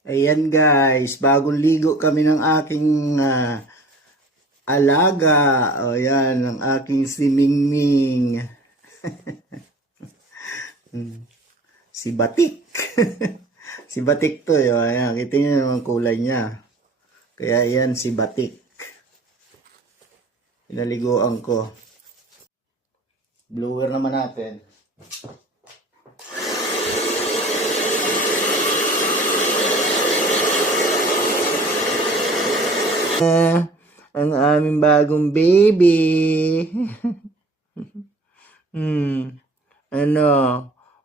Ayan guys, bagong ligo kami ng aking alaga. O yan, ang aking si Mingming. Si Batik. Si Batik to. Ayan, kita nyo naman kulay niya. Kaya yan si Batik. Pinaliguan ko. Blower naman natin. Ang aming bagong baby. Ano?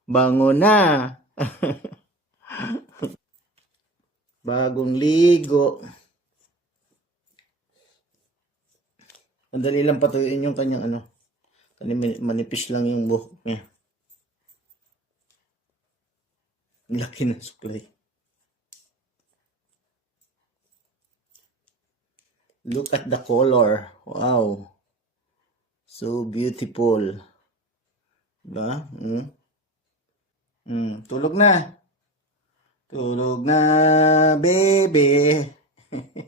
Bango na. Bagong ligo. Ang dali lang patuyuin yung kanyang ano. Manipis lang yung buhok niya. Ang laki ng suklay. Look at the color. Wow. So beautiful. Diba? Tulog na. Tulog na, baby.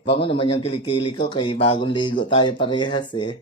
Bango naman yung kilikili ko kay bagong ligo tayo parehas eh.